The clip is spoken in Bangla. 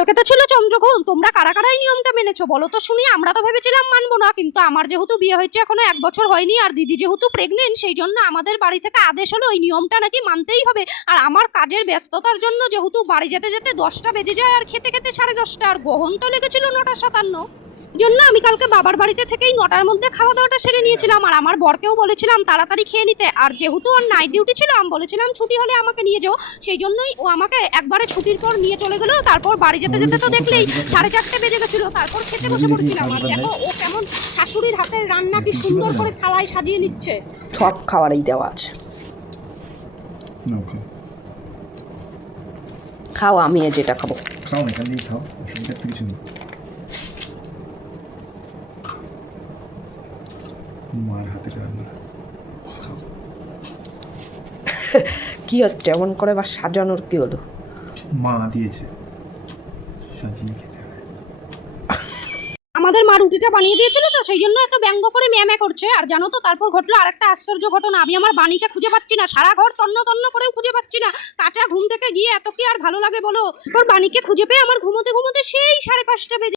কালকে তো ছিল চন্দ্রগ্রহণ, তোমরা কারা কারা এই নিয়মটা মেনেছো বলো তো শুনি। আমরা তো ভেবেছিলাম মানবো না, কিন্তু আমার যেহেতু বিয়ে হয়েছে এখনো 1 বছর হয়নি, আর দিদি যেহেতু প্রেগনেন্ট, সেই জন্য আমাদের বাড়ি থেকে আদেশ হলো এই নিয়মটা নাকি মানতেই হবে। আর আমার কাজের ব্যস্ততার জন্য যেহেতু বাড়ি যেতে যেতে 10টা বেজে যায়, আর খেতে খেতে 10:30, আর গ্রহণ তো লেগেছিল 9:57, জন্য আমি কালকে বাবার বাড়িতে থেকেই 9টার মধ্যে খাওয়া দাওয়াটা সেরে নিয়েছিলাম। আর আমার বরকেও বলেছিলাম তাড়াতাড়ি খেয়ে নিতে, আর যেহেতু ওর নাইট ডিউটি ছিল আমি বলেছিলাম ছুটি হলে আমাকে নিয়ে যাও, সেই জন্যই ও আমাকে একবারে ছুটির পর নিয়ে চলে গেলো। তারপর বাড়ি যেতে যেতে তো দেখলেই 4:30 বেজে গেছিলো। তারপর খেতে বসে পড়েছিলাম, আর দেখো ও কেমন শাশুড়ির হাতের রান্না কি সুন্দর করে থালায় সাজিয়ে নিচ্ছে। সব খাবারই দেওয়া আছে, খাও, আমি যেটা খাবো খাও, এখান দিয়ে খাও, অসুবিধা কিছু নেই। মার হাতের রান্না খাও। কি হচ্ছে এমন করে বা সাজানোর কি হলো? মা দিয়েছে, সাজিয়ে খেতে হবে। আমাদের মা রুটিটা বানিয়ে দিয়েছিল তো, সেই জন্য এত ব্যঙ্গ করে ম্যামে করছে। আর জানো তো তারপর ঘটলো আরেকটা আশ্চর্য ঘটনা, আমি আমার বাণীকে খুঁজে পাচ্ছি না, সারা ঘর তন্ন তন্ন করেও খুঁজে পাচ্ছি না। কাঁচা ঘুম থেকে গিয়ে এত কি আর ভালো লাগে বলো। তারপর বাণীকে খুঁজে পেয়ে আমার ঘুমোতে ঘুমোতে সেই 5:30 বেজে